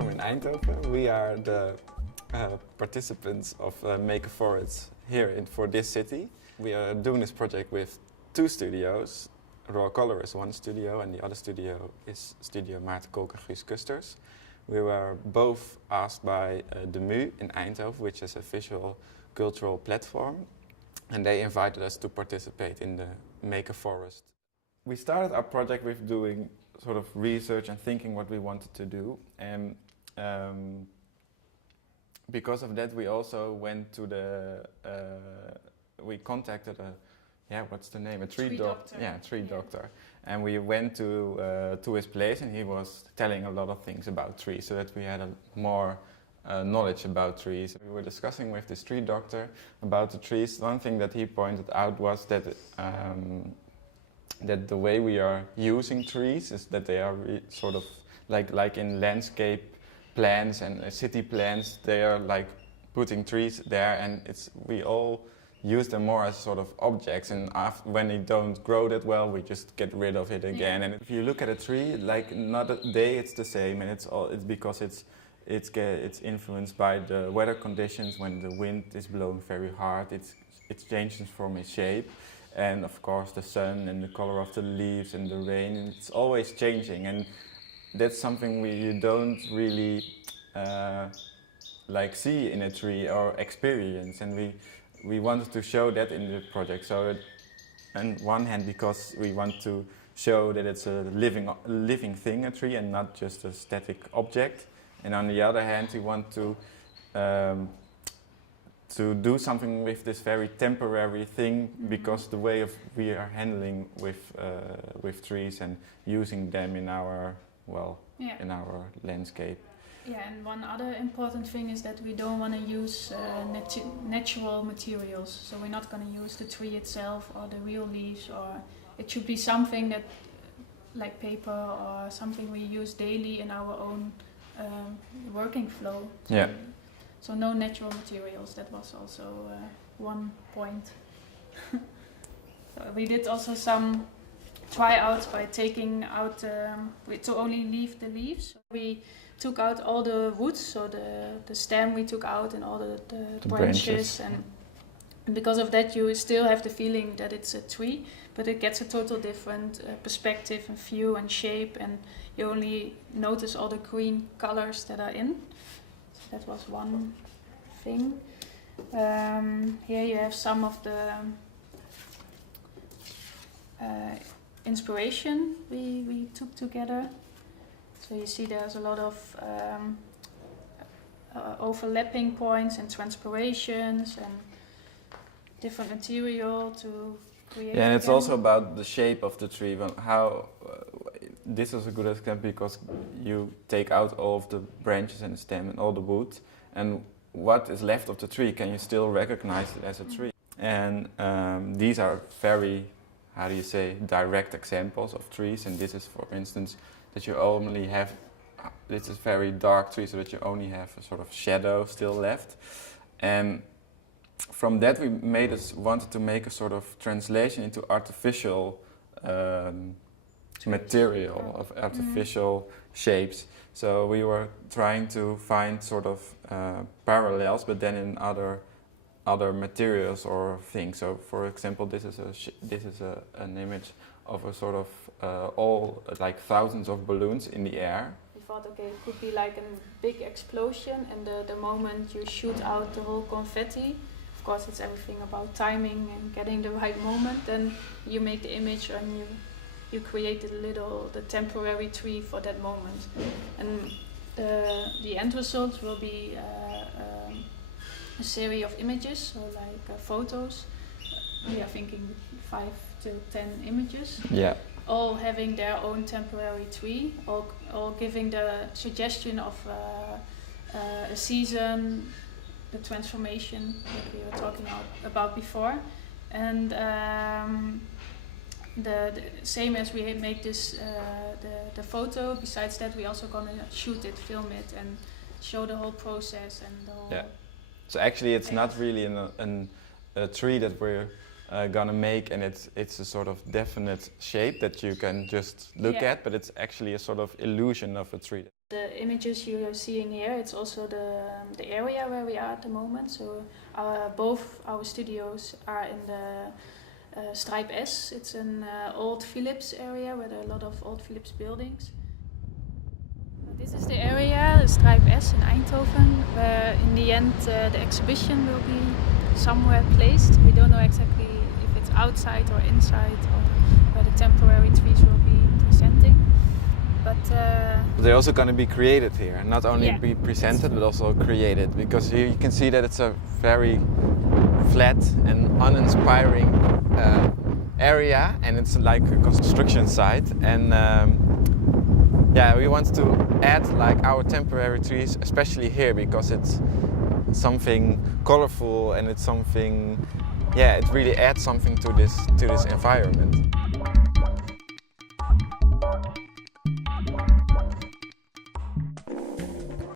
welcome in Eindhoven. We are the participants of Mkgk here for this city. We are doing this project with two studios. Rawcolor is one studio and the other studio is Studio Mkgk and Kusters. We were both asked by the MU in Eindhoven, which is a visual cultural platform, and they invited us to participate in the Mkgk. We started our project with doing sort of research and thinking what we wanted to do, and because of that we also went to the we contacted what's the name, a tree doctor. Tree doctor, and we went to his place, and he was telling a lot of things about trees, so that we had more knowledge about trees. We were discussing with this tree doctor about the trees. One thing that he pointed out was that that the way we are using trees is that they are sort of like in landscape plans and city plans, they are like putting trees there, and we all use them more as sort of objects, and when they don't grow that well, we just get rid of it again. And if you look at a tree, like not a day it's the same, and it's because it's influenced by the weather conditions. When the wind is blowing very hard, it changes from its shape. And of course the sun and the color of the leaves and the rain, and it's always changing, and that's something you don't really see in a tree or experience, and we wanted to show that in the project. So on one hand, because we want to show that it's a living thing, a tree, and not just a static object, and on the other hand we want to do something with this very temporary thing, because the way we are handling with trees and using them in our in our landscape. Yeah, and one other important thing is that we don't want to use natural materials. So we're not going to use the tree itself or the real leaves, or it should be something that, like paper or something we use daily in our own working flow. So no natural materials. That was also one point. So we did also some tryouts by taking out to only leave the leaves. We took out all the roots, so the stem we took out, and all the branches, and because of that you still have the feeling that it's a tree, but it gets a total different perspective and view and shape, and you only notice all the green colors that are in. So that was one thing. Here you have some of the inspiration we took together. So you see there's a lot of overlapping points and transpirations and different material to create. Yeah, and it's also about the shape of the tree. How this is a good example, because you take out all of the branches and the stem and all the wood, and what is left of the tree, can you still recognize it as a tree? And these are very, how do you say, direct examples of trees. And this is, for instance, that you only have, this is very dark tree, so that you only have a sort of shadow still left. And from that we wanted to make a sort of translation into artificial material, of artificial shapes. So we were trying to find sort of parallels, but then in other materials or things. So, for example, this is an image of a sort of all like thousands of balloons in the air. We thought, okay, it could be like a big explosion, and the moment you shoot out the whole confetti, of course it's everything about timing and getting the right moment, then you make the image and you create the temporary tree for that moment. And the end result will be a series of images, so like photos. We are thinking 5 to 10 images. Yeah. All having their own temporary tree, all giving the suggestion of a season, the transformation that we were talking about before. And the same as we make this the photo, besides that we also gonna shoot it, film it, and show the whole process and the whole. Yeah. So actually it's not really a tree that we're gonna make, and it's a sort of definite shape that you can just look at, but it's actually a sort of illusion of a tree. The images you are seeing here, it's also the area where we are at the moment. So both our studios are in the Stripe S. It's an old Philips area where there are a lot of old Philips buildings. This is the area, Stripe S in Eindhoven, where in the end the exhibition will be somewhere placed. We don't know exactly if it's outside or inside, or where the temporary trees will be presenting. But they're also going to be created here, not only yeah, be presented but also created, because here you can see that it's a very flat and uninspiring area, and it's like a construction site. And yeah, we want to add like our temporary trees, especially here, because it's something colorful and it's something, yeah, it really adds something to this environment.